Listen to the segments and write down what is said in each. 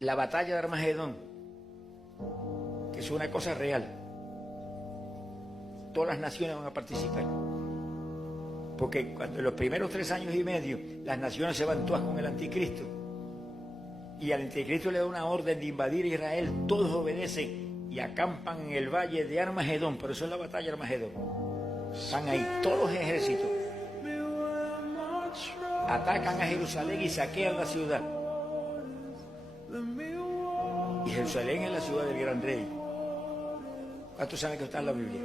la batalla de Armagedón, que es una cosa real. Todas las naciones van a participar. Porque cuando en los primeros 3 años y medio las naciones se van todas con el anticristo y al anticristo le da una orden de invadir Israel, todos obedecen y acampan en el valle de Armagedón. Por eso es la batalla de Armagedón. Están ahí todos los ejércitos, atacan a Jerusalén y saquean la ciudad. Y Jerusalén es la ciudad del gran rey. ¿Cuántos saben que está en la Biblia?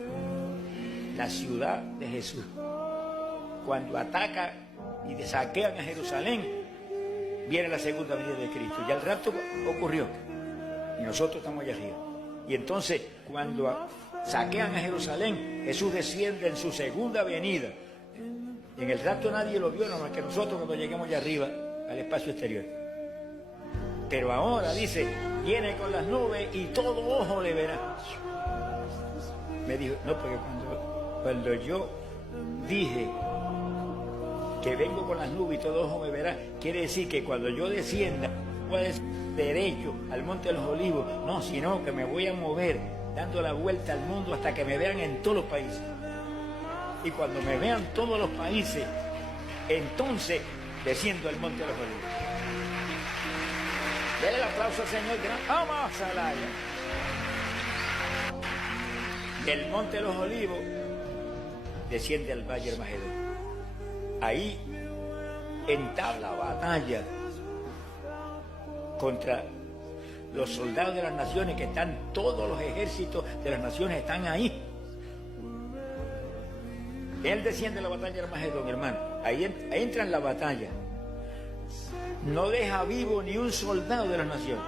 La ciudad de Jesús. Cuando ataca y saquean a Jerusalén, viene la segunda venida de Cristo. Ya el rapto ocurrió y nosotros estamos allá arriba. Y entonces, cuando saquean a Jerusalén, Jesús desciende en su segunda venida. En el rapto nadie lo vio, nada más que nosotros cuando lleguemos allá arriba al espacio exterior. Pero ahora dice, viene con las nubes y todo ojo le verá. Me dijo, no, porque cuando yo dije que vengo con las nubes y todo ojo me verá, quiere decir que cuando yo descienda, puedes derecho al Monte de los Olivos, no, sino que me voy a mover dando la vuelta al mundo hasta que me vean en todos los países. Y cuando me vean todos los países, entonces desciendo al Monte de los Olivos. Dale el aplauso al Señor, que no, vamos a la del Monte de los Olivos desciende al Valle del Armagedón. Ahí entabla batalla contra los soldados de las naciones, que están, todos los ejércitos de las naciones están ahí. Él desciende a la batalla de Armagedón, hermano. Ahí entra en la batalla. No deja vivo ni un soldado de las naciones.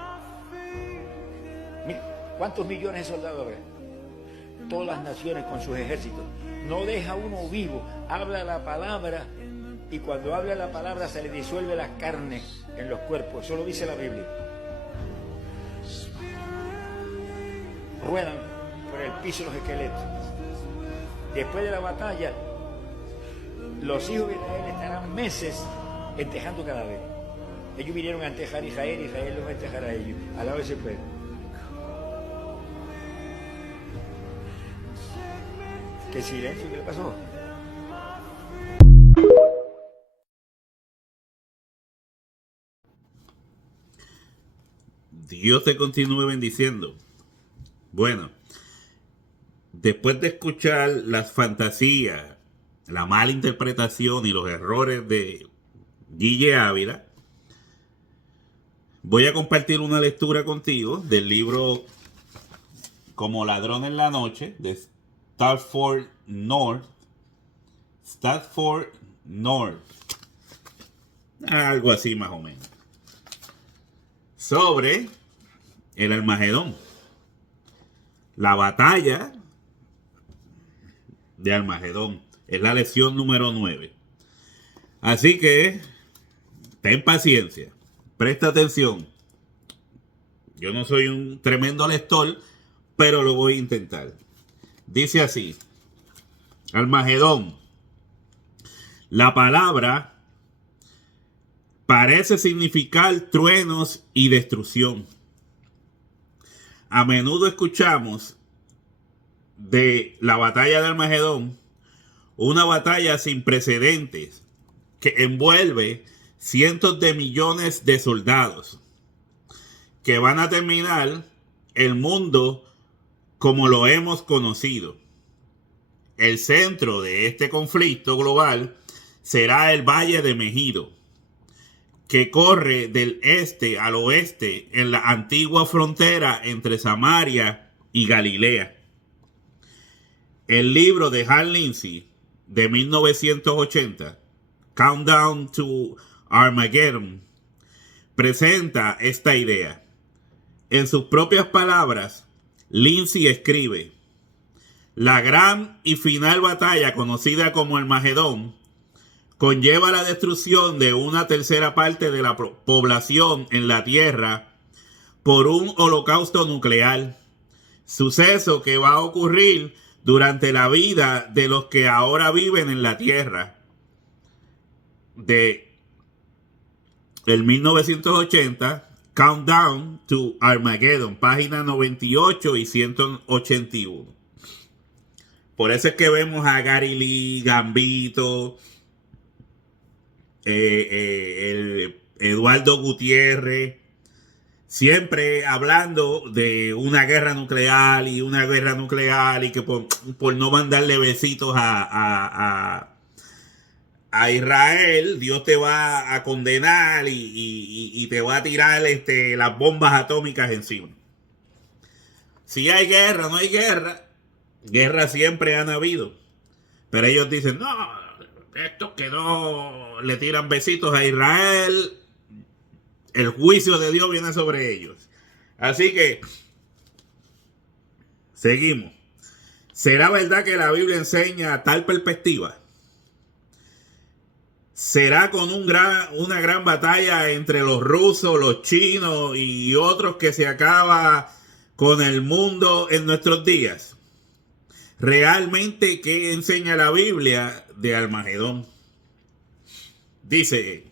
¿Cuántos millones de soldados habrá? Todas las naciones con sus ejércitos. No deja uno vivo. Habla la palabra y cuando habla la palabra se le disuelve la carne en los cuerpos. Eso lo dice la Biblia. Ruedan por el piso los esqueletos. Después de la batalla, los hijos de Israel estarán meses entejando cadáveres. Ellos vinieron a entejar a Israel, Israel los va a entejar a ellos. Alaba ese pueblo. ¿Qué silencio? ¿Qué le pasó? Dios te continúe bendiciendo. Bueno, después de escuchar las fantasías, la mala interpretación y los errores de Guille Ávila, voy a compartir una lectura contigo del libro Como ladrón en la noche de Stafford North. Algo así más o menos. Sobre el Armagedón. La batalla de Armagedón. Es la lección número 9. Así que ten paciencia. Presta atención. Yo no soy un tremendo lector, pero lo voy a intentar. Dice así. Armagedón. La palabra parece significar truenos y destrucción. A menudo escuchamos de la batalla de Armagedón, una batalla sin precedentes que envuelve cientos de millones de soldados que van a terminar el mundo como lo hemos conocido. El centro de este conflicto global será el Valle de Megido, que corre del este al oeste en la antigua frontera entre Samaria y Galilea. El libro de Hal Lindsey de 1980, Countdown to Armageddon, presenta esta idea. En sus propias palabras, Lindsey escribe: la gran y final batalla conocida como Armagedón conlleva la destrucción de una tercera parte de la población en la Tierra por un holocausto nuclear, suceso que va a ocurrir durante la vida de los que ahora viven en la Tierra. De el 1980, Countdown to Armageddon, página 98 y 181. Por eso es que vemos a Gary Lee, Gambito, el Eduardo Gutiérrez, siempre hablando de una guerra nuclear y que por no mandarle besitos a Israel, Dios te va a condenar y te va a tirar las bombas atómicas encima. Si hay guerra, no hay guerra. Guerra siempre han habido. Pero ellos dicen, no, estos que no le tiran besitos a Israel, el juicio de Dios viene sobre ellos. Así que, seguimos. ¿Será verdad que la Biblia enseña tal perspectiva? ¿Será con una gran batalla entre los rusos, los chinos y otros que se acaba con el mundo en nuestros días? ¿Realmente qué enseña la Biblia de Armagedón? Dice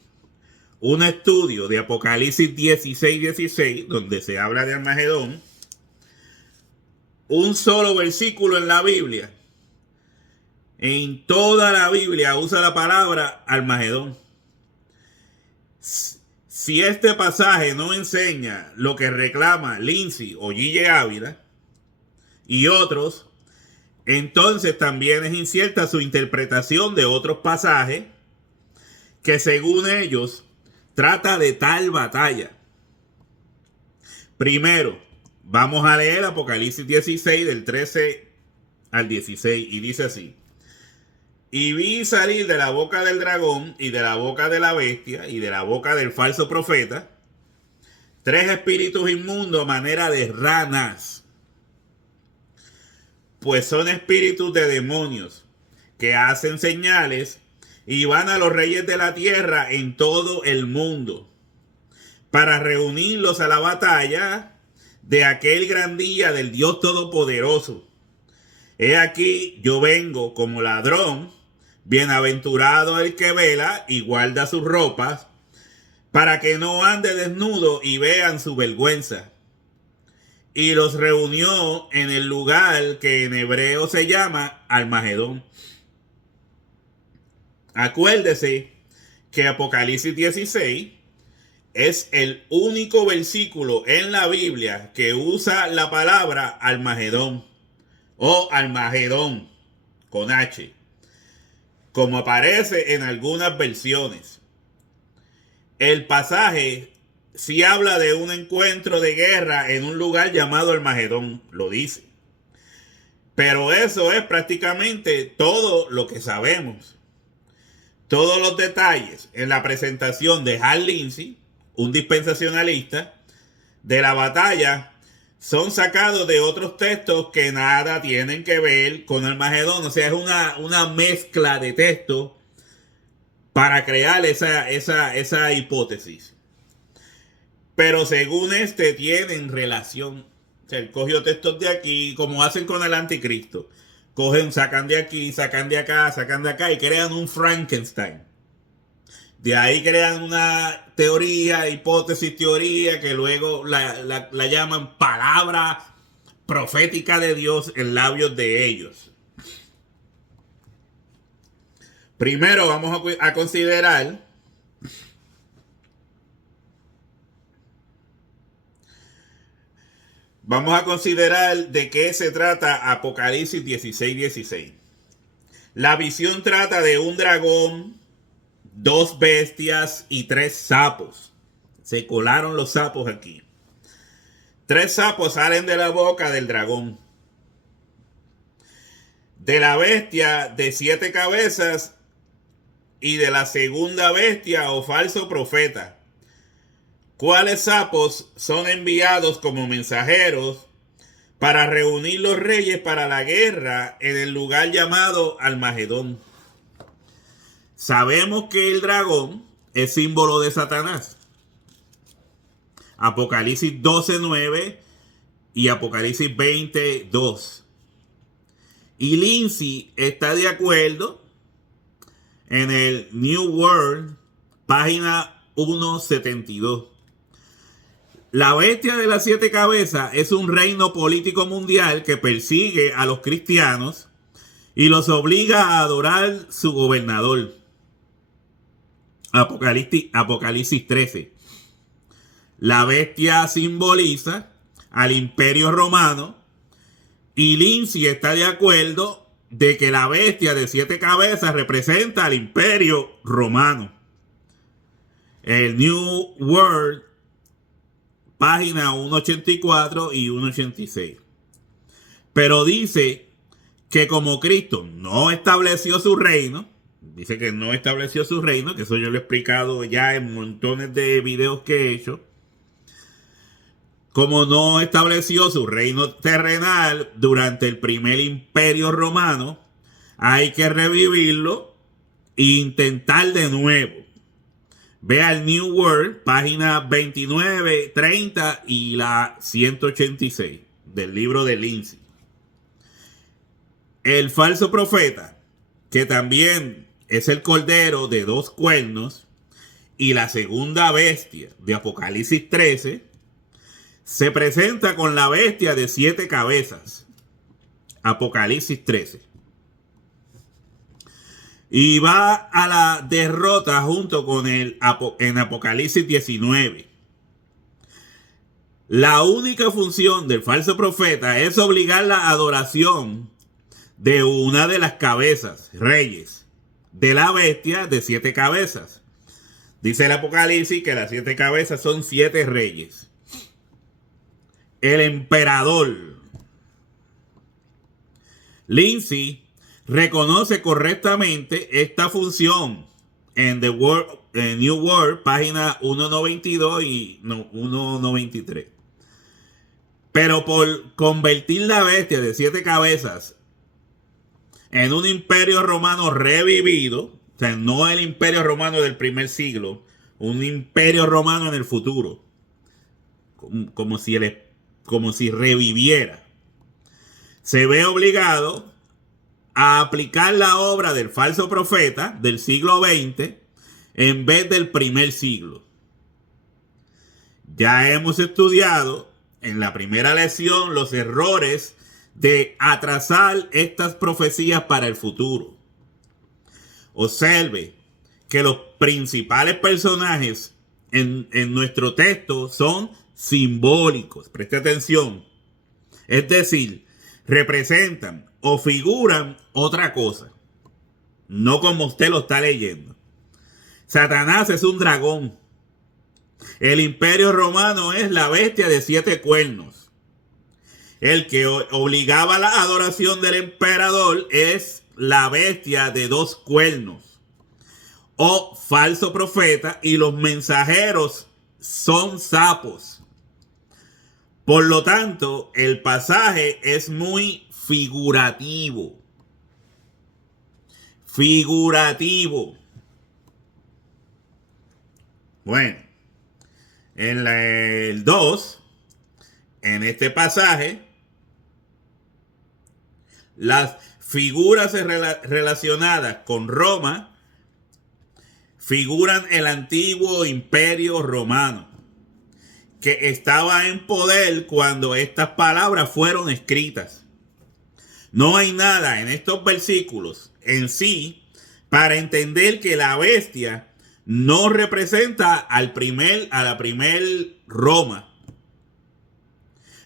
un estudio de Apocalipsis 16:16, donde se habla de Armagedón, un solo versículo en la Biblia. En toda la Biblia usa la palabra Armagedón. Si este pasaje no enseña lo que reclama Lindsay o Gille Ávila y otros, entonces también es incierta su interpretación de otros pasajes que según ellos trata de tal batalla. Primero, vamos a leer Apocalipsis 16 del 13 al 16 y dice así. Y vi salir de la boca del dragón y de la boca de la bestia y de la boca del falso profeta 3 espíritus inmundos a manera de ranas, pues son espíritus de demonios que hacen señales y van a los reyes de la tierra en todo el mundo para reunirlos a la batalla de aquel gran día del Dios Todopoderoso. He aquí, yo vengo como ladrón. Bienaventurado el que vela y guarda sus ropas, para que no ande desnudo y vean su vergüenza. Y los reunió en el lugar que en hebreo se llama Armagedón. Acuérdese que Apocalipsis 16 es el único versículo en la Biblia que usa la palabra Armagedón o Armagedón con H, como aparece en algunas versiones. El pasaje sí habla de un encuentro de guerra en un lugar llamado Armagedón, lo dice. Pero eso es prácticamente todo lo que sabemos. Todos los detalles en la presentación de Hal Lindsey, un dispensacionalista, de la batalla son sacados de otros textos que nada tienen que ver con Armagedón. O sea, es una mezcla de textos para crear esa hipótesis. Pero según tienen relación. O sea, él cogió textos de aquí, como hacen con el anticristo. Cogen, sacan de aquí, sacan de acá, sacan de acá y crean un Frankenstein. De ahí crean una teoría, hipótesis, teoría, que luego la llaman palabra profética de Dios en labios de ellos. Primero vamos a considerar de qué se trata Apocalipsis 16:16. La visión trata de un dragón, 2 bestias y 3 sapos. Se colaron los sapos aquí. 3 sapos salen de la boca del dragón. De la bestia de 7 cabezas y de la segunda bestia o falso profeta. ¿Cuáles sapos son enviados como mensajeros para reunir los reyes para la guerra en el lugar llamado Armagedón? Sabemos que el dragón es símbolo de Satanás. Apocalipsis 12:9 y Apocalipsis 20:2. Y Lindsay está de acuerdo en el New World, página 172. La bestia de las 7 cabezas es un reino político mundial que persigue a los cristianos y los obliga a adorar su gobernador. Apocalipsis 13. La bestia simboliza al Imperio Romano y Lindsay está de acuerdo de que la bestia de 7 cabezas representa al Imperio Romano. El New World, página 184 y 186. Pero dice que como Cristo no estableció su reino, dice que no estableció su reino, que eso yo lo he explicado ya en montones de videos que he hecho. Como no estableció su reino terrenal durante el primer imperio romano, hay que revivirlo e intentar de nuevo. Ve al New World, página 29, 30 y la 186 del libro de Lindsay. El falso profeta, que también es el cordero de 2 cuernos y la segunda bestia de Apocalipsis 13, se presenta con la bestia de 7 cabezas. Apocalipsis 13. Y va a la derrota junto con en Apocalipsis 19. La única función del falso profeta es obligar la adoración de una de las cabezas, reyes, de la bestia de 7 cabezas. Dice el Apocalipsis que las 7 cabezas son 7 reyes. El emperador. Lindsay reconoce correctamente esta función en New World, página 192 y 193. Pero por convertir la bestia de 7 cabezas en un imperio romano revivido, o sea, no el imperio romano del primer siglo, un imperio romano en el futuro, como si reviviera, se ve obligado a aplicar la obra del falso profeta del siglo XX en vez del primer siglo. Ya hemos estudiado en la primera lección los errores de atrasar estas profecías para el futuro. Observe que los principales personajes en nuestro texto son simbólicos. Preste atención. Es decir, representan o figuran otra cosa, no como usted lo está leyendo. Satanás es un dragón. El imperio romano es la bestia de 7 cuernos. El que obligaba la adoración del emperador es la bestia de 2 cuernos o falso profeta, y los mensajeros son sapos. Por lo tanto, el pasaje es muy figurativo. Bueno, en el 2, en este pasaje, las figuras relacionadas con Roma figuran el antiguo imperio romano, que estaba en poder cuando estas palabras fueron escritas. No hay nada en estos versículos en sí para entender que la bestia no representa a la primer Roma.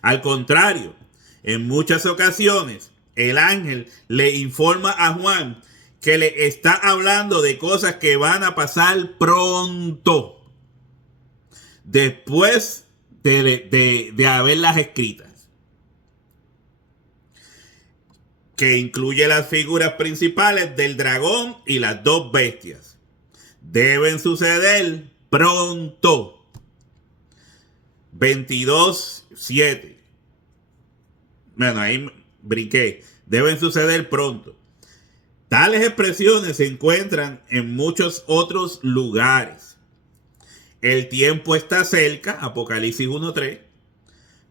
Al contrario, en muchas ocasiones el ángel le informa a Juan que le está hablando de cosas que van a pasar pronto, después de haberlas escritas, que incluye las figuras principales del dragón y las 2 bestias. Deben suceder pronto. 22:7. Bueno, ahí brinqué. Deben suceder pronto. Tales expresiones se encuentran en muchos otros lugares. El tiempo está cerca, Apocalipsis 1:3,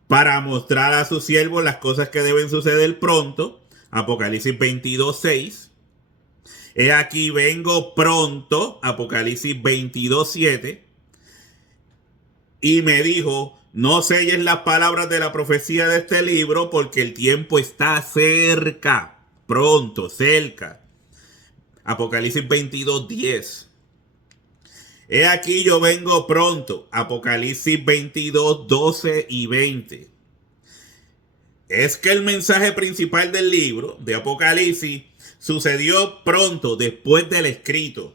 para mostrar a sus siervos las cosas que deben suceder pronto, Apocalipsis 22:6. He aquí vengo pronto, Apocalipsis 22:7. Y me dijo, no selles las palabras de la profecía de este libro, porque el tiempo está cerca, pronto, cerca. Apocalipsis 22:10. He aquí yo vengo pronto. Apocalipsis 22:12 y 20. Es que el mensaje principal del libro de Apocalipsis sucedió pronto después del escrito.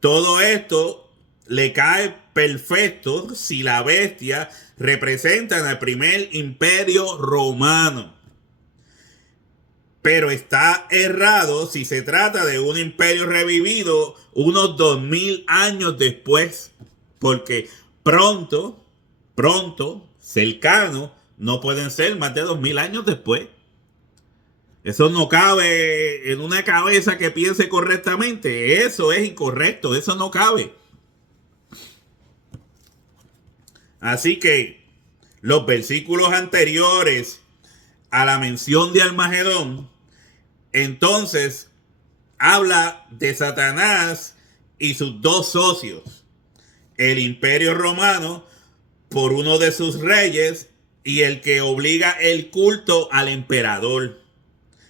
Todo esto le cae perfecto si la bestia representa al primer imperio romano. Pero está errado si se trata de un imperio revivido unos 2000 años después. Porque pronto, cercano, no pueden ser más de 2000 años después. Eso no cabe en una cabeza que piense correctamente. Eso es incorrecto, eso no cabe. Así que los versículos anteriores a la mención de Armagedón, entonces habla de Satanás y sus dos socios, el imperio romano por uno de sus reyes y el que obliga el culto al emperador.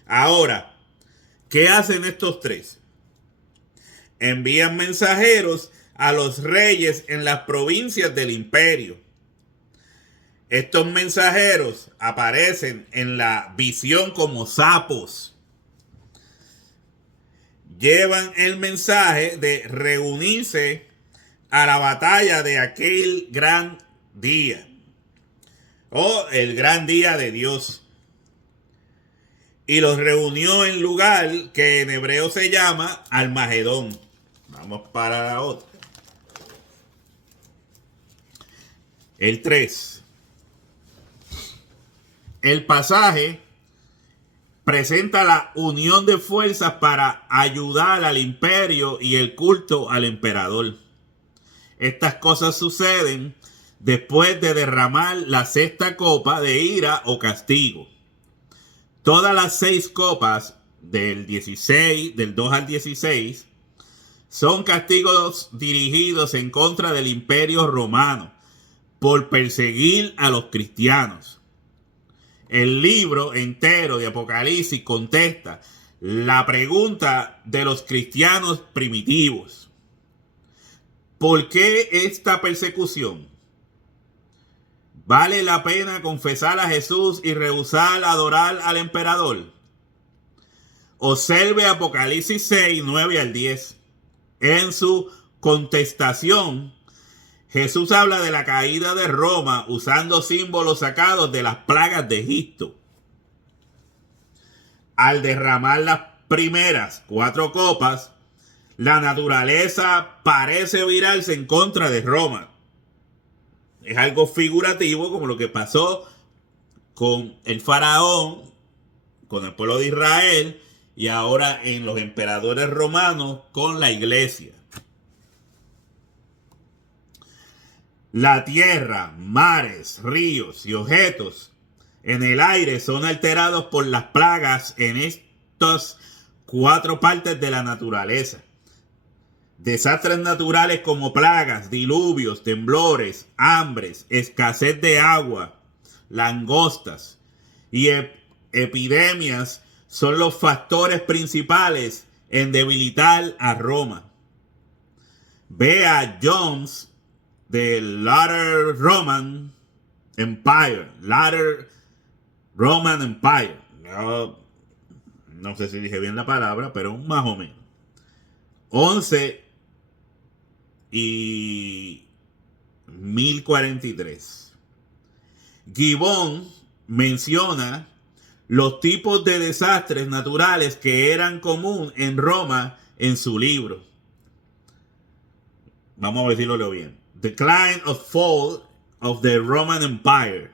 Ahora, ¿qué hacen estos tres? Envían mensajeros a los reyes en las provincias del imperio. Estos mensajeros aparecen en la visión como sapos. Llevan el mensaje de reunirse a la batalla de aquel gran día, o el gran día de Dios. Y los reunió en lugar que en hebreo se llama Armagedón. Vamos para la otra. El 3. El pasaje presenta la unión de fuerzas para ayudar al imperio y el culto al emperador. Estas cosas suceden después de derramar la sexta copa de ira o castigo. Todas las 6 copas del 2 al 16 son castigos dirigidos en contra del imperio romano por perseguir a los cristianos. El libro entero de Apocalipsis contesta la pregunta de los cristianos primitivos: ¿por qué esta persecución? ¿Vale la pena confesar a Jesús y rehusar adorar al emperador? Observe Apocalipsis 6, 9 al 10. En su contestación, Jesús habla de la caída de Roma usando símbolos sacados de las plagas de Egipto. Al derramar las primeras 4 copas, la naturaleza parece virarse en contra de Roma. Es algo figurativo, como lo que pasó con el faraón, con el pueblo de Israel, y ahora en los emperadores romanos con la iglesia. La tierra, mares, ríos y objetos en el aire son alterados por las plagas en estas 4 partes de la naturaleza. Desastres naturales como plagas, diluvios, temblores, hambres, escasez de agua, langostas y epidemias son los factores principales en debilitar a Roma. Vea Jones del Latter Roman Empire. No sé si dije bien la palabra, pero más o menos. 11 y 1043. Gibbon menciona los tipos de desastres naturales que eran común en Roma en su libro. Vamos a ver si lo leo bien. Decline of Fall of the Roman Empire.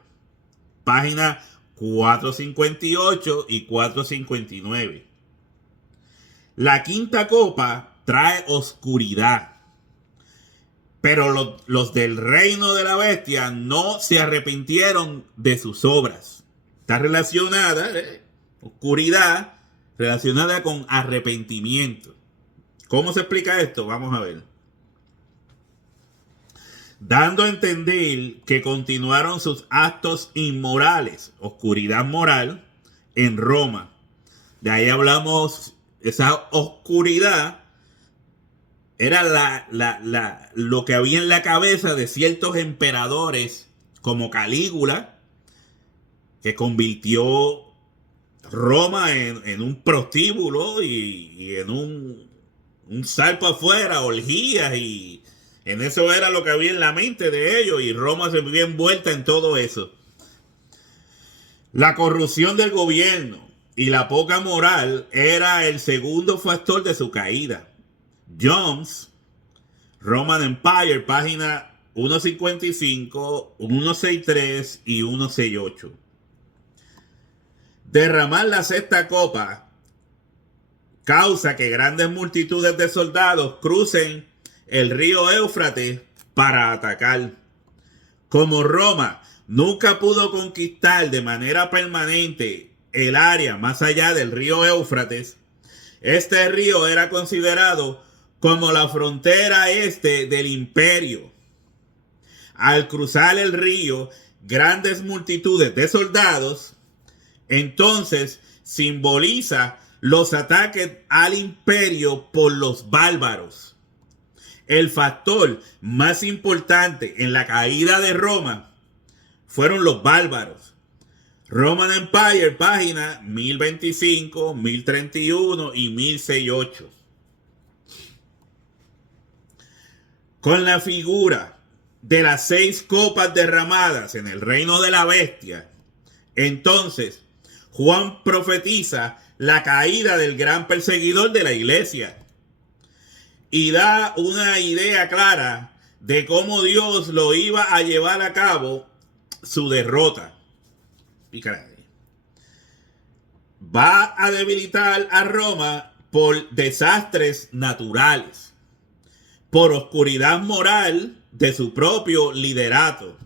Página 458 y 459. La quinta copa trae oscuridad. Pero los del reino de la bestia no se arrepintieron de sus obras. Está relacionada, oscuridad, relacionada con arrepentimiento. ¿Cómo se explica esto? Vamos a ver. dando a entender que continuaron sus actos inmorales, oscuridad moral, en Roma. De ahí hablamos, esa oscuridad era lo que había en la cabeza de ciertos emperadores como Calígula, que convirtió Roma en un prostíbulo y en un salpo afuera, orgías, y en eso era lo que había en la mente de ellos, y Roma se vivía envuelta en todo eso. La corrupción del gobierno y la poca moral era el segundo factor de su caída. Jones, Roman Empire, página 155, 163 y 168. Derramar la sexta copa causa que grandes multitudes de soldados crucen el río Éufrates para atacar. Como Roma nunca pudo conquistar de manera permanente el área más allá del río Éufrates, este río era considerado como la frontera este del imperio. Al cruzar el río, grandes multitudes de soldados, entonces simboliza los ataques al imperio por los bárbaros. El factor más importante en la caída de Roma fueron los bárbaros. Roman Empire, página 1025, 1031 y 1068. Con la figura de las 6 copas derramadas en el reino de la bestia, entonces Juan profetiza la caída del gran perseguidor de la iglesia y da una idea clara de cómo Dios lo iba a llevar a cabo su derrota. Va a debilitar a Roma por desastres naturales, por oscuridad moral de su propio liderato,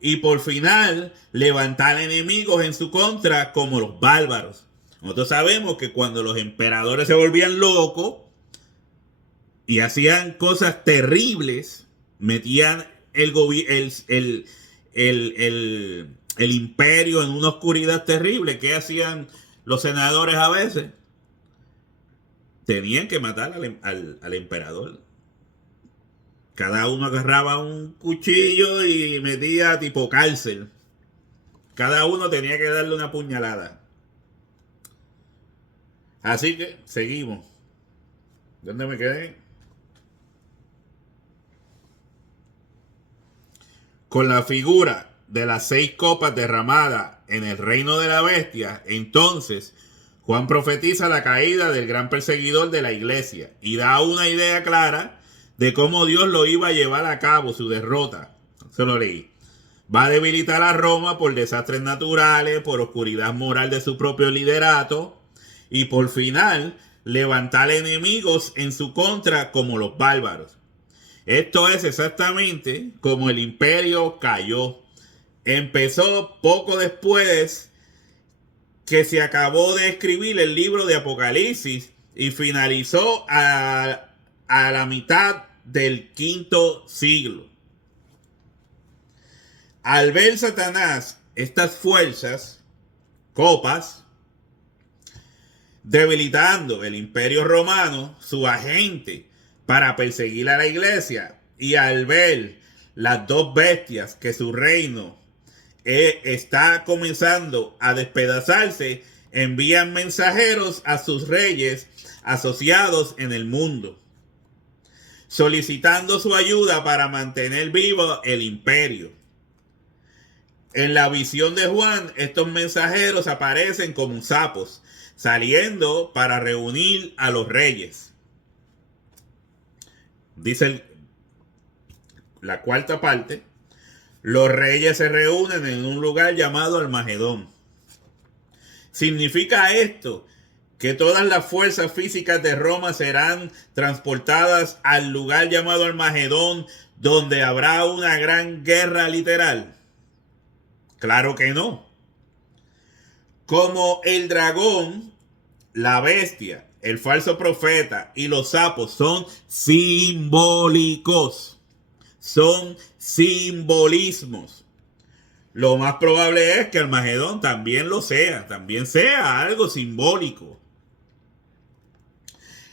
y por final levantar enemigos en su contra como los bárbaros. Nosotros sabemos que cuando los emperadores se volvían locos y hacían cosas terribles, metían el imperio en una oscuridad terrible. ¿Qué hacían los senadores a veces? Tenían que matar al emperador. Cada uno agarraba un cuchillo y metía tipo cárcel. Cada uno tenía que darle una puñalada. Así que seguimos. ¿Dónde me quedé? Con la figura de las 6 copas derramadas en el reino de la bestia, entonces Juan profetiza la caída del gran perseguidor de la iglesia y da una idea clara de cómo Dios lo iba a llevar a cabo, su derrota. Se lo leí. Va a debilitar a Roma por desastres naturales, por oscuridad moral de su propio liderato y por final levantar enemigos en su contra como los bárbaros. Esto es exactamente como el imperio cayó. Empezó poco después que se acabó de escribir el libro de Apocalipsis y finalizó a la mitad del quinto siglo. Al ver Satanás estas fuerzas, copas, debilitando el imperio romano, su agente para perseguir a la iglesia, y al ver las 2 bestias que su reino está comenzando a despedazarse, envían mensajeros a sus reyes asociados en el mundo, solicitando su ayuda para mantener vivo el imperio. En la visión de Juan, estos mensajeros aparecen como sapos, saliendo para reunir a los reyes. Dice la cuarta parte: los reyes se reúnen en un lugar llamado Armagedón. ¿Significa esto que todas las fuerzas físicas de Roma serán transportadas al lugar llamado Armagedón, donde habrá una gran guerra literal? Claro que no. Como el dragón, la bestia, el falso profeta y los sapos son simbólicos son simbolismos. Lo más probable es que Armagedón también lo sea, también sea algo simbólico.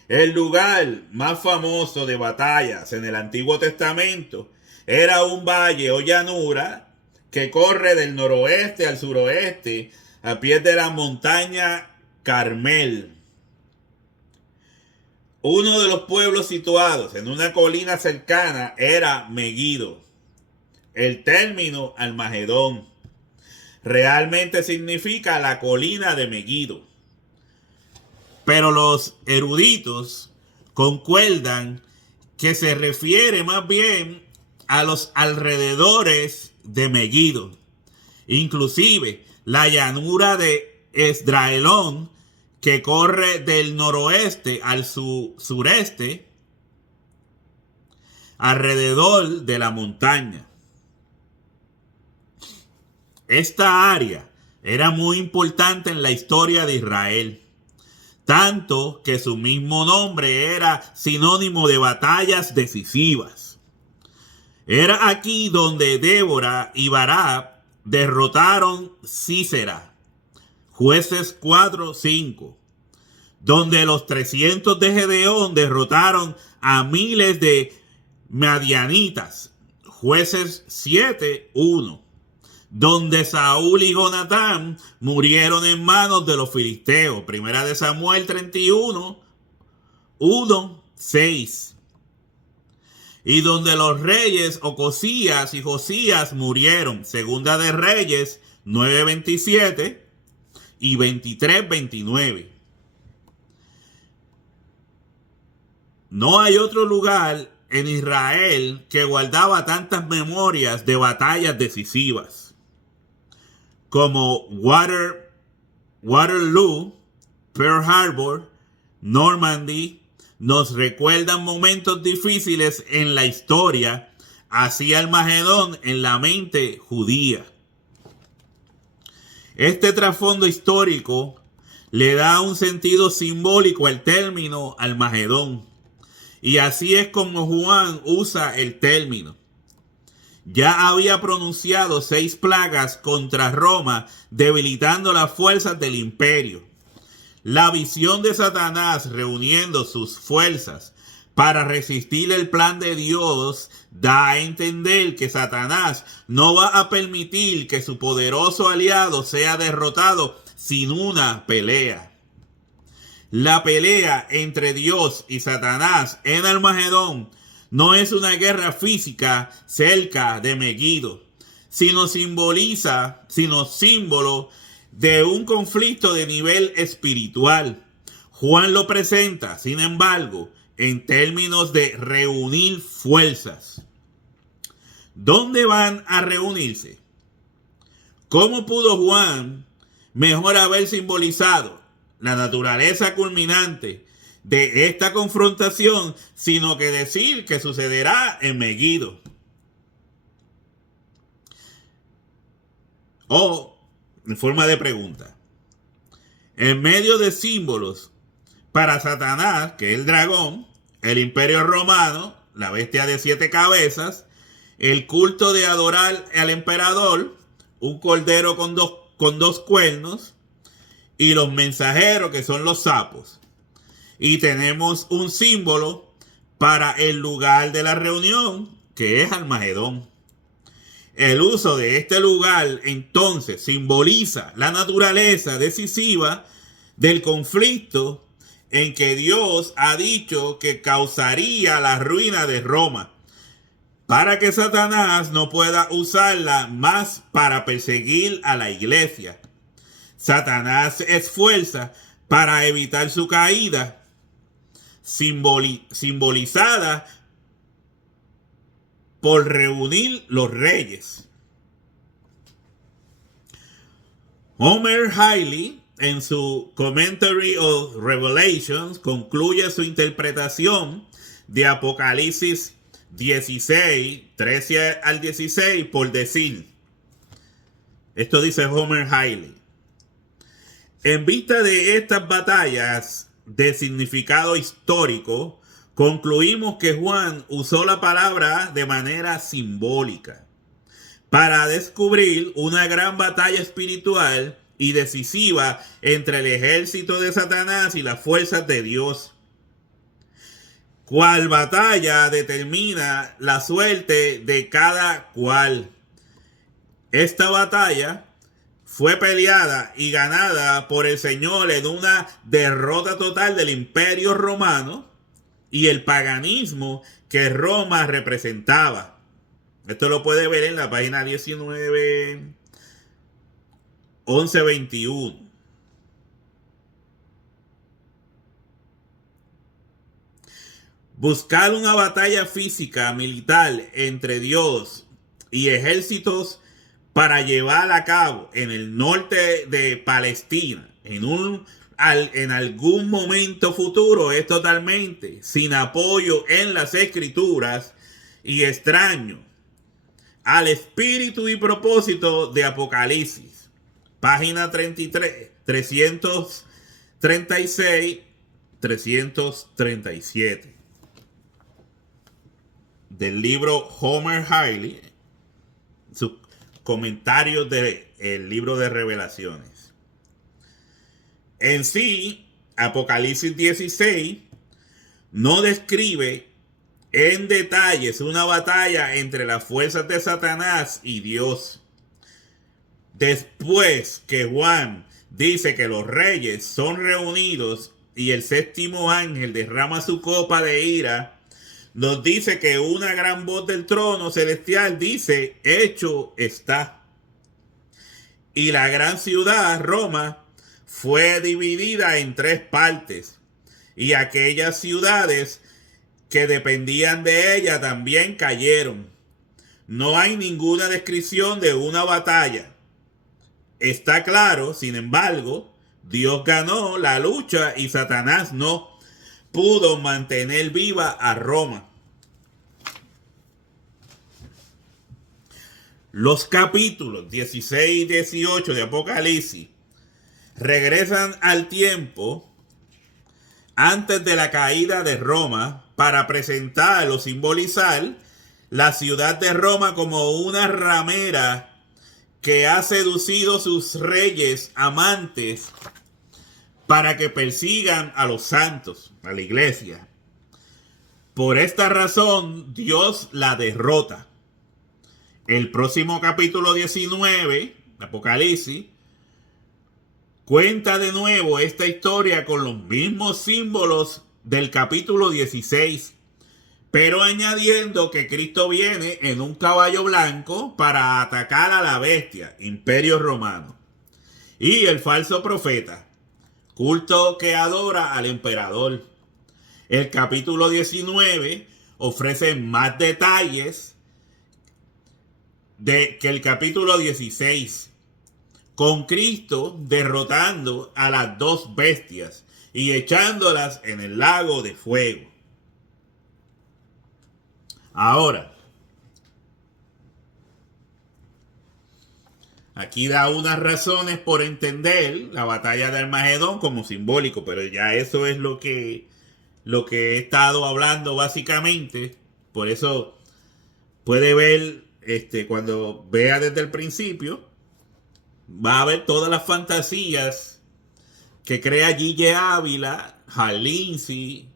El lugar más famoso de batallas en el Antiguo Testamento era un valle o llanura que corre del noroeste al suroeste a pie de la montaña Carmel. Uno de los pueblos situados en una colina cercana era Megiddo. El término Armagedón realmente significa la colina de Megiddo. Pero los eruditos concuerdan que se refiere más bien a los alrededores de Megiddo. Inclusive la llanura de Esdraelón, que corre del noroeste al sureste, alrededor de la montaña. Esta área era muy importante en la historia de Israel, tanto que su mismo nombre era sinónimo de batallas decisivas. Era aquí donde Débora y Barak derrotaron Sísera, Jueces 4:5, donde los 300 de Gedeón derrotaron a miles de madianitas, Jueces 7:1, donde Saúl y Jonatán murieron en manos de los filisteos, Primera de Samuel 31:1-6, y donde los reyes Ocosías y Josías murieron, Segunda de Reyes 9:27 y 23:29. No hay otro lugar en Israel que guardaba tantas memorias de batallas decisivas como Waterloo, Pearl Harbor, Normandy. Nos recuerdan momentos difíciles en la historia, así Armagedón en la mente judía. Este trasfondo histórico le da un sentido simbólico al término Armagedón, y así es como Juan usa el término. Ya había pronunciado 6 plagas contra Roma, debilitando las fuerzas del imperio. La visión de Satanás reuniendo sus fuerzas para resistir el plan de Dios da a entender que Satanás no va a permitir que su poderoso aliado sea derrotado sin una pelea. La pelea entre Dios y Satanás en Armagedón no es una guerra física cerca de Megiddo, sino símbolo de un conflicto de nivel espiritual. Juan lo presenta, sin embargo, en términos de reunir fuerzas. ¿Dónde van a reunirse? ¿Cómo pudo Juan mejor haber simbolizado la naturaleza culminante de esta confrontación, sino que decir que sucederá en Megiddo? O, en forma de pregunta, en medio de símbolos para Satanás, que es el dragón, el imperio romano, la bestia de 7 cabezas, el culto de adorar al emperador, un cordero con dos cuernos, y los mensajeros, que son los sapos. Y tenemos un símbolo para el lugar de la reunión, que es Armagedón. El uso de este lugar entonces simboliza la naturaleza decisiva del conflicto en que Dios ha dicho que causaría la ruina de Roma, para que Satanás no pueda usarla más para perseguir a la iglesia. Satanás se esfuerza para evitar su caída, simbolizada por reunir los reyes. Homer Hiley, en su Commentary of Revelations, concluye su interpretación de Apocalipsis 16, 13 al 16, por decir, esto dice Homer Hiley: en vista de estas batallas de significado histórico, concluimos que Juan usó la palabra de manera simbólica para descubrir una gran batalla espiritual y decisiva entre el ejército de Satanás y las fuerzas de Dios, cual batalla determina la suerte de cada cual. Esta batalla fue peleada y ganada por el Señor en una derrota total del Imperio Romano y el paganismo que Roma representaba. Esto lo puede ver en la página 19, 11, 21. Buscar una batalla física militar entre Dios y ejércitos para llevar a cabo en el norte de Palestina en algún momento futuro es totalmente sin apoyo en las escrituras y extraño al espíritu y propósito de Apocalipsis. Página 33, 336, 337. Del libro Homer Hiley, sus comentarios del libro de Revelaciones. En sí, Apocalipsis 16 no describe en detalles una batalla entre las fuerzas de Satanás y Dios. Después que Juan dice que los reyes son reunidos y el séptimo ángel derrama su copa de ira, nos dice que una gran voz del trono celestial dice: hecho está. Y la gran ciudad, Roma, fue dividida en 3 partes, y aquellas ciudades que dependían de ella también cayeron. No hay ninguna descripción de una batalla. Está claro, sin embargo, Dios ganó la lucha y Satanás no pudo mantener viva a Roma. Los capítulos 16 y 18 de Apocalipsis regresan al tiempo antes de la caída de Roma para presentar o simbolizar la ciudad de Roma como una ramera que ha seducido sus reyes amantes para que persigan a los santos, a la iglesia. Por esta razón, Dios la derrota. El próximo capítulo 19, Apocalipsis, cuenta de nuevo esta historia con los mismos símbolos del capítulo 16, pero añadiendo que Cristo viene en un caballo blanco para atacar a la bestia, Imperio Romano, y el falso profeta, culto que adora al emperador. El capítulo 19 ofrece más detalles que el capítulo 16, con Cristo derrotando a las 2 bestias y echándolas en el lago de fuego. Ahora, aquí da unas razones por entender la batalla de Armagedón como simbólico, pero ya eso es lo que he estado hablando básicamente. Por eso puede ver, cuando vea desde el principio, va a ver todas las fantasías que crea Gille Ávila, Hal Lindsey,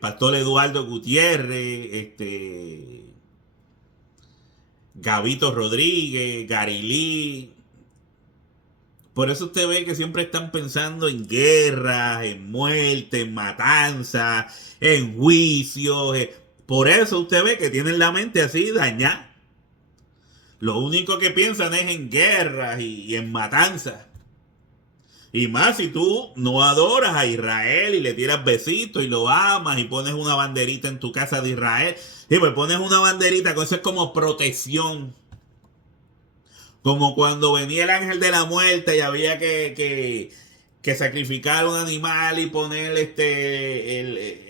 Pastor Eduardo Gutiérrez, Gabito Rodríguez, Gary Lee. Por eso usted ve que siempre están pensando en guerras, en muerte, en matanzas, en juicios. Por eso usted ve que tienen la mente así dañada. Lo único que piensan es en guerras y en matanzas. Y más si tú no adoras a Israel y le tiras besitos y lo amas y pones una banderita en tu casa de Israel. Y pues pones una banderita, que eso es como protección. Como cuando venía el ángel de la muerte y había que sacrificar un animal y poner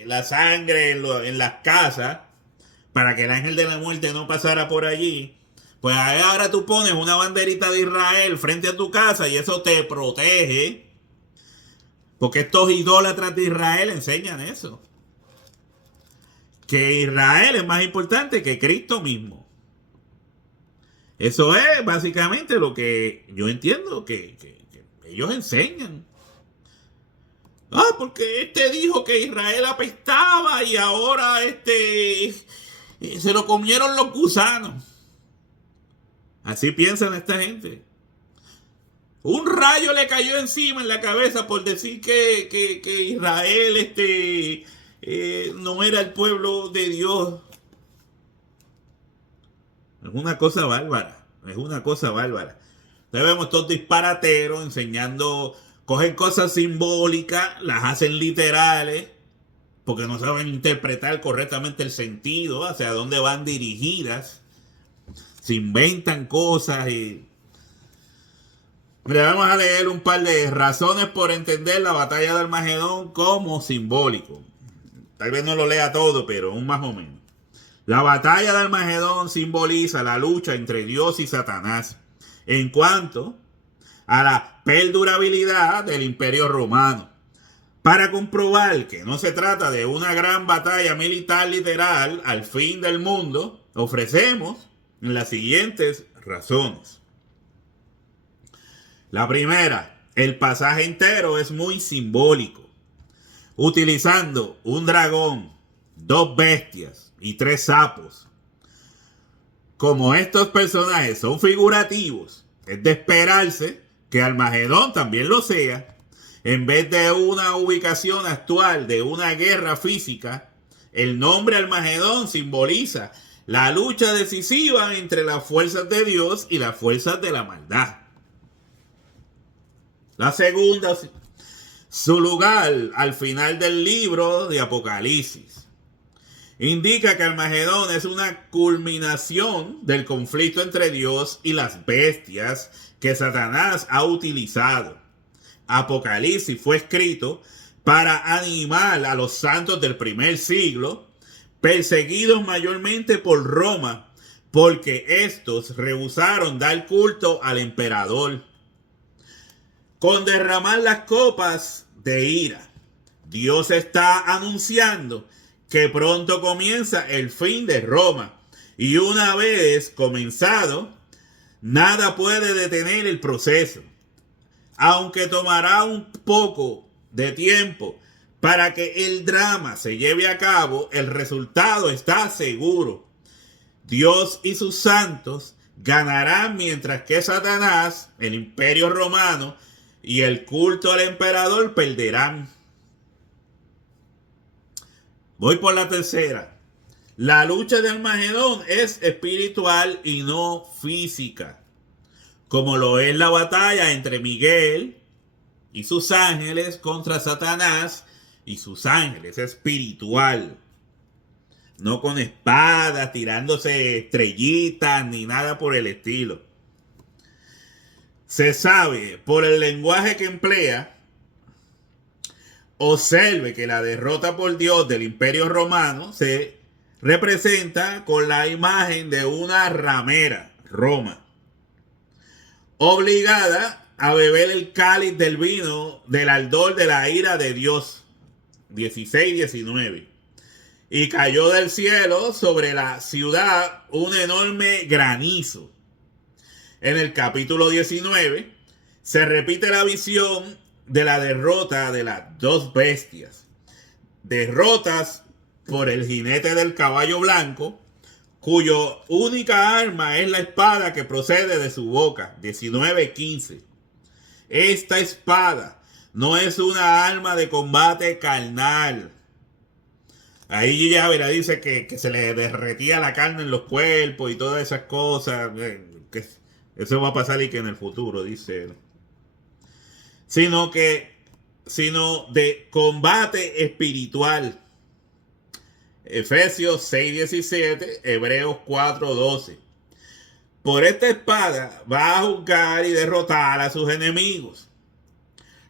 la sangre en las casas para que el ángel de la muerte no pasara por allí. Pues ahora tú pones una banderita de Israel frente a tu casa y eso te protege. Porque estos idólatras de Israel enseñan eso. Que Israel es más importante que Cristo mismo. Eso es básicamente lo que yo entiendo que ellos enseñan. Porque dijo que Israel apestaba y ahora se lo comieron los gusanos. Así piensan esta gente. Un rayo le cayó encima en la cabeza por decir que Israel no era el pueblo de Dios. Es una cosa bárbara. Es una cosa bárbara. Vemos estos disparateros enseñando, cogen cosas simbólicas, las hacen literales, porque no saben interpretar correctamente el sentido, hacia dónde van dirigidas. Se inventan cosas y... Mira, vamos a leer un par de razones por entender la batalla de Armagedón como simbólico. Tal vez no lo lea todo, pero un más o menos. La batalla de Armagedón simboliza la lucha entre Dios y Satanás en cuanto a la perdurabilidad del Imperio Romano. Para comprobar que no se trata de una gran batalla militar literal al fin del mundo, ofrecemos las siguientes razones. La primera, el pasaje entero es muy simbólico, utilizando un dragón, 2 bestias y 3 sapos. Como estos personajes son figurativos, es de esperarse que Armagedón también lo sea. En vez de una ubicación actual de una guerra física, el nombre Armagedón simboliza la lucha decisiva entre las fuerzas de Dios y las fuerzas de la maldad. La segunda, su lugar al final del libro de Apocalipsis. Indica que Armagedón es una culminación del conflicto entre Dios y las bestias que Satanás ha utilizado. Apocalipsis fue escrito para animar a los santos del primer siglo, perseguidos mayormente por Roma, porque estos rehusaron dar culto al emperador. Con derramar las copas de ira, Dios está anunciando que pronto comienza el fin de Roma. Y una vez comenzado, nada puede detener el proceso. Aunque tomará un poco de tiempo para que el drama se lleve a cabo, el resultado está seguro. Dios y sus santos ganarán mientras que Satanás, el Imperio Romano y el culto al emperador perderán. Voy por la tercera. La lucha de Armagedón es espiritual y no física, como lo es la batalla entre Miguel y sus ángeles contra Satanás y sus ángeles. Es espiritual. No con espadas, tirándose estrellitas, ni nada por el estilo. Se sabe por el lenguaje que emplea. Observe que la derrota por Dios del Imperio Romano se representa con la imagen de una ramera, Roma, obligada a beber el cáliz del vino del ardor de la ira de Dios. 16-19. Y cayó del cielo sobre la ciudad un enorme granizo. En el capítulo 19 se repite la visión de la derrota de las 2 bestias. Derrotas por el jinete del caballo blanco, cuyo única arma es la espada que procede de su boca. 19-15. Esta espada no es una arma de combate carnal. Ahí ya verá, dice que se le derretía la carne en los cuerpos y todas esas cosas. Que eso va a pasar y que en el futuro, dice él. Sino de combate espiritual. Efesios 6:17, Hebreos 4:12. Por esta espada va a juzgar y derrotar a sus enemigos.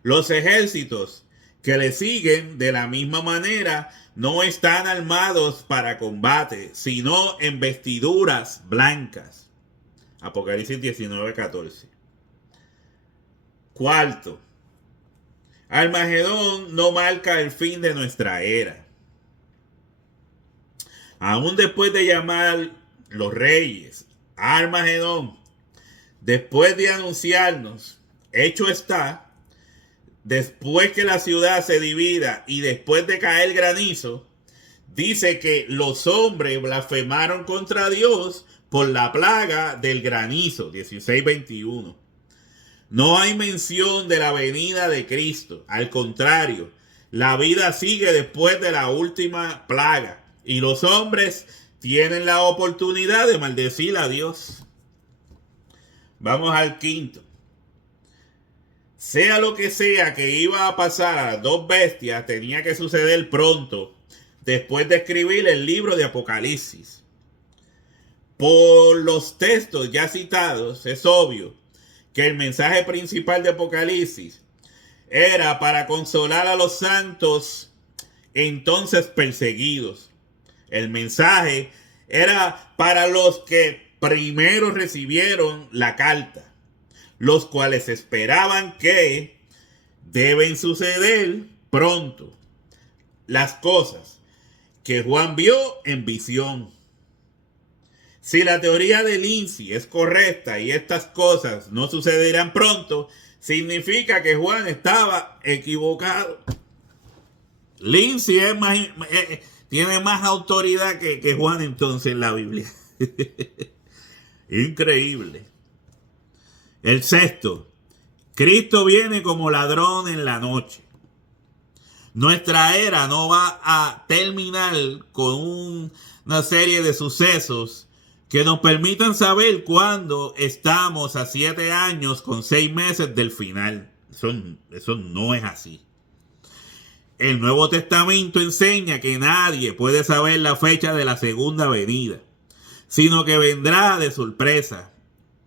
Los ejércitos que le siguen de la misma manera no están armados para combate, sino en vestiduras blancas. Apocalipsis 19:14. Cuarto, Armagedón no marca el fin de nuestra era. Aún después de llamar los reyes a Armagedón, después de anunciarnos, hecho está, después que la ciudad se divida y después de caer granizo, dice que los hombres blasfemaron contra Dios por la plaga del granizo, 16:21. No hay mención de la venida de Cristo. Al contrario, la vida sigue después de la última plaga y los hombres tienen la oportunidad de maldecir a Dios. Vamos al quinto. Sea lo que sea que iba a pasar a las dos bestias, tenía que suceder pronto, después de escribir el libro de Apocalipsis. Por los textos ya citados, es obvio que el mensaje principal de Apocalipsis era para consolar a los santos entonces perseguidos. El mensaje era para los que primero recibieron la carta, los cuales esperaban que deben suceder pronto las cosas que Juan vio en visión. Si la teoría de Lindsay es correcta y estas cosas no sucederán pronto, significa que Juan estaba equivocado. Lindsay tiene más autoridad que Juan entonces en la Biblia. Increíble. El sexto, Cristo viene como ladrón en la noche. Nuestra era no va a terminar con una serie de sucesos que nos permitan saber cuándo estamos a 7 años con 6 meses del final. Eso no es así. El Nuevo Testamento enseña que nadie puede saber la fecha de la segunda venida, sino que vendrá de sorpresa.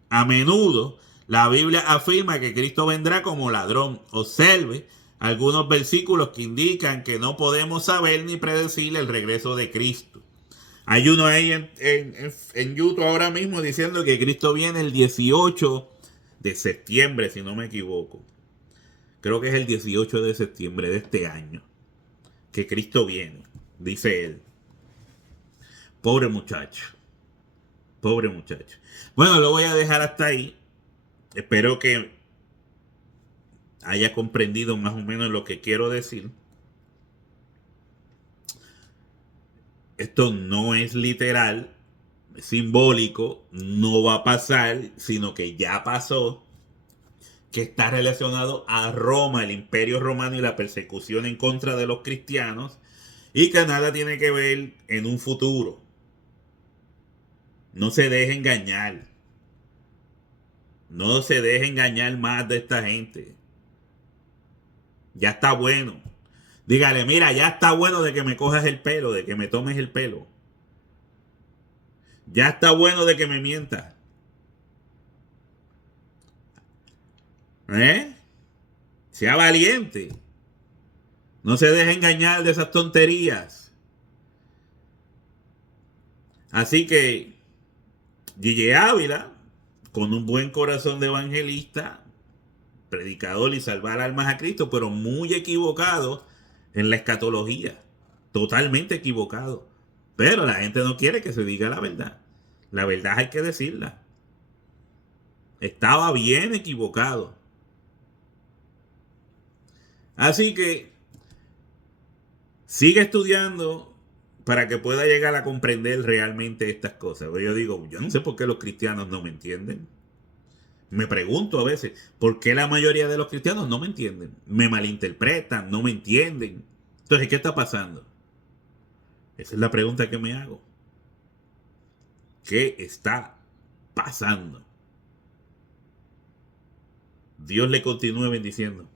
A menudo la Biblia afirma que Cristo vendrá como ladrón. Observe algunos versículos que indican que no podemos saber ni predecir el regreso de Cristo. Hay uno ahí en YouTube ahora mismo diciendo que Cristo viene el 18 de septiembre, si no me equivoco. Creo que es el 18 de septiembre de este año que Cristo viene, dice él. Pobre muchacho. Pobre muchacho. Bueno, lo voy a dejar hasta ahí. Espero que haya comprendido más o menos lo que quiero decir. Esto no es literal, es simbólico, no va a pasar, sino que ya pasó, que está relacionado a Roma, el Imperio Romano y la persecución en contra de los cristianos, y que nada tiene que ver en un futuro. No se deje engañar. No se deje engañar más de esta gente. Ya está bueno. Dígale, mira, ya está bueno de que me cojas el pelo, de que me tomes el pelo. Ya está bueno de que me mientas. Sea valiente. No se deje engañar de esas tonterías. Así que Gille Ávila, con un buen corazón de evangelista, predicador y salvar almas a Cristo, pero muy equivocado en la escatología. Totalmente equivocado. Pero la gente no quiere que se diga la verdad. La verdad hay que decirla. Estaba bien equivocado. Así que sigue estudiando para que pueda llegar a comprender realmente estas cosas. Yo digo, yo no sé por qué los cristianos no me entienden. Me pregunto a veces, ¿por qué la mayoría de los cristianos no me entienden? Me malinterpretan, no me entienden. Entonces, ¿qué está pasando? Esa es la pregunta que me hago. ¿Qué está pasando? Dios le continúe bendiciendo.